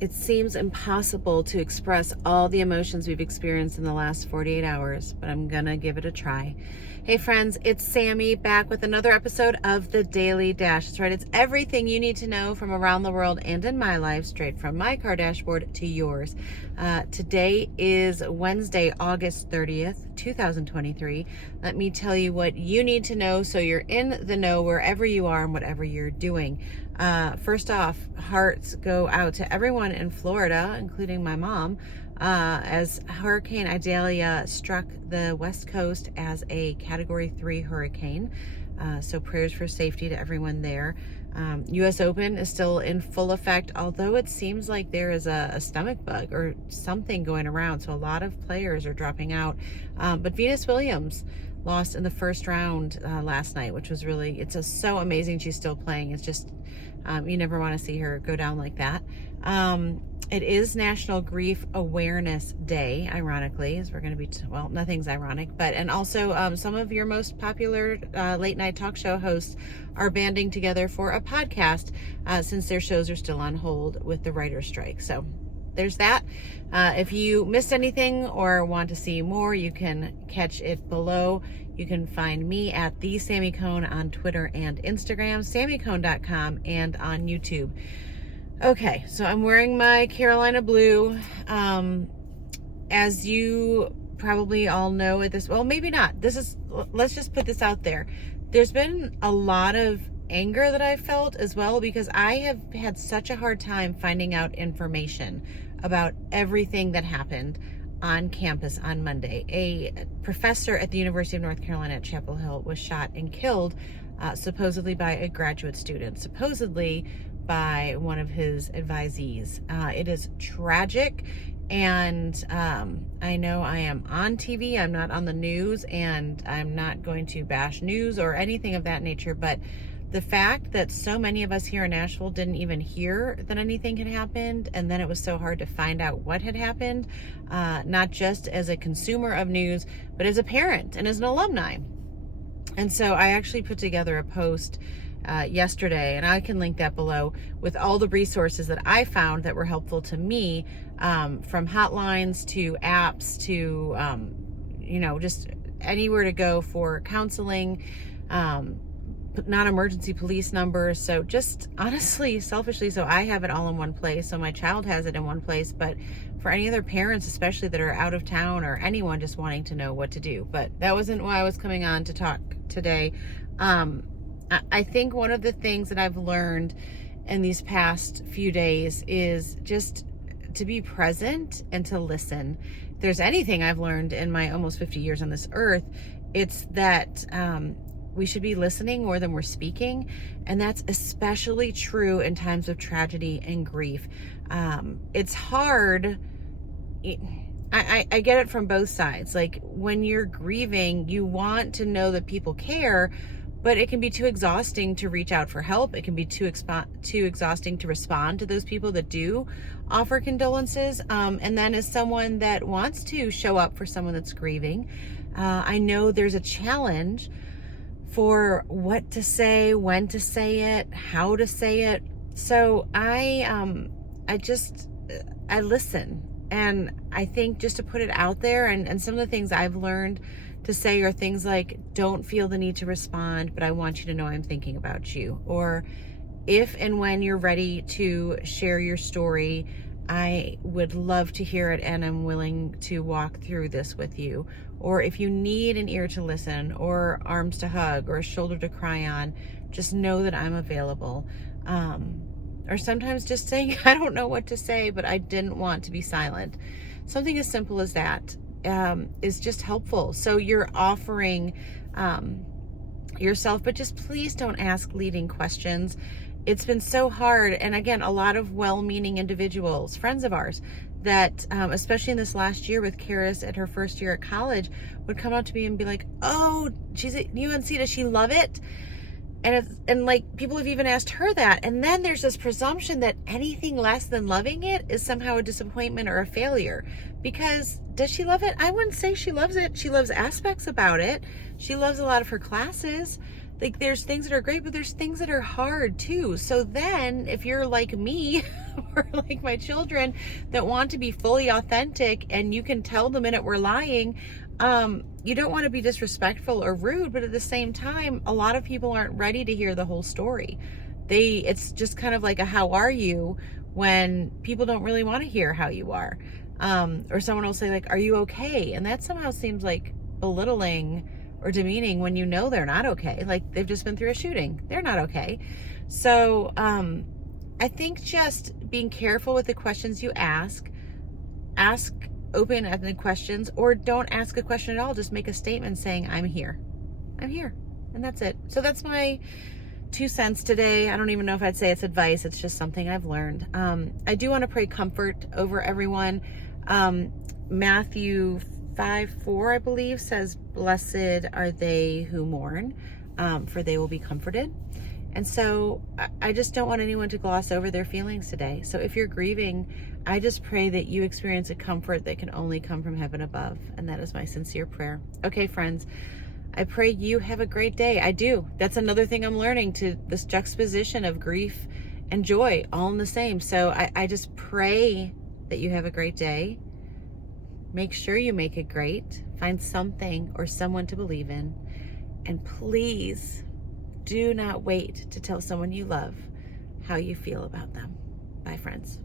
It seems impossible to express all the emotions we've experienced in the last 48 hours, but I'm gonna give it a try. Hey friends, it's Sammy back with another episode of The Daily Dash. That's right, it's everything you need to know from around the world and in my life, straight from my car dashboard to yours. Today is Wednesday, August 30th, 2023. Let me tell you what you need to know so you're in the know wherever you are and whatever you're doing. First off, hearts go out to everyone in Florida, including my mom, as Hurricane Idalia struck the West Coast as a Category 3 hurricane. So prayers for safety to everyone there. US Open is still in full effect, although it seems like there is a stomach bug or something going around. So a lot of players are dropping out. But Venus Williams lost in the first round last night, which was really, it's just so amazing she's still playing. It's just, you never want to see her go down like that. It is National Grief Awareness Day, ironically, as we're going to be, well, nothing's ironic, but, and also some of your most popular late night talk show hosts are banding together for a podcast since their shows are still on hold with the writer's strike. So there's that. If you missed anything or want to see more, you can catch it below. You can find me at the Sammy Cone on Twitter and Instagram, sammycone.com, and on YouTube. Okay, so I'm wearing my Carolina blue. As you probably all know at this, well, maybe not. Let's just put this out there. There's been a lot of anger that I've felt as well, because I have had such a hard time finding out information about everything that happened on campus on Monday. A professor at the University of North Carolina at Chapel Hill was shot and killed, supposedly by a graduate student, supposedly by one of his advisees. It is tragic, and I know I am on TV, I'm not on the news, and I'm not going to bash news or anything of that nature, but the fact that so many of us here in Nashville didn't even hear that anything had happened, and then it was so hard to find out what had happened, not just as a consumer of news, but as a parent and as an alumni. And so I actually put together a post yesterday, and I can link that below, with all the resources that I found that were helpful to me, from hotlines to apps to, just anywhere to go for counseling, non-emergency police numbers. So just honestly, selfishly, so I have it all in one place. So my child has it in one place, but for any other parents, especially that are out of town, or anyone just wanting to know what to do. But that wasn't why I was coming on to talk today. I think one of the things that I've learned in these past few days is just to be present and to listen. If there's anything I've learned in my almost 50 years on this earth, it's that we should be listening more than we're speaking. And that's especially true in times of tragedy and grief. It's hard. I get it from both sides. Like, when you're grieving, you want to know that people care, but it can be too exhausting to reach out for help. It can be too exhausting to respond to those people that do offer condolences. And then as someone that wants to show up for someone that's grieving, I know there's a challenge for what to say, when to say it, how to say it. So I listen. And I think just to put it out there, and some of the things I've learned to say are things like, don't feel the need to respond, but I want you to know I'm thinking about you. Or, if and when you're ready to share your story, I would love to hear it, and I'm willing to walk through this with you. Or, if you need an ear to listen, or arms to hug, or a shoulder to cry on, just know that I'm available. Or sometimes just saying, I don't know what to say, but I didn't want to be silent. Something as simple as that is just helpful. So you're offering yourself, but just please don't ask leading questions. It's been so hard. And again, a lot of well-meaning individuals, friends of ours, that especially in this last year with Kariss at her first year at college, would come up to me and be like, oh, she's at UNC, does she love it? And like, people have even asked her that. And then there's this presumption that anything less than loving it is somehow a disappointment or a failure. Because does she love it? I wouldn't say she loves it. She loves aspects about it. She loves a lot of her classes. Like, there's things that are great, but there's things that are hard too. So then if you're like me or like my children that want to be fully authentic, and you can tell the minute we're lying, you don't want to be disrespectful or rude, but at the same time, a lot of people aren't ready to hear the whole story. It's just kind of like a how are you, when people don't really want to hear how you are. Or someone will say like, are you okay? And that somehow seems like belittling or demeaning when you know they're not okay. Like, they've just been through a shooting. They're not okay. So I think just being careful with the questions you ask open-ended questions, or don't ask a question at all. Just make a statement saying, I'm here. I'm here. And that's it. So that's my 2 cents today. I don't even know if I'd say it's advice. It's just something I've learned. I do want to pray comfort over everyone. Matthew 5:4, I believe, says, blessed are they who mourn, for they will be comforted. And so I just don't want anyone to gloss over their feelings today. So if you're grieving, I just pray that you experience a comfort that can only come from heaven above. And that is my sincere prayer. Okay, friends, I pray you have a great day. I do. That's another thing I'm learning, to this juxtaposition of grief and joy all in the same. So I just pray that you have a great day. Make sure you make it great. Find something or someone to believe in. And please do not wait to tell someone you love how you feel about them. Bye, friends.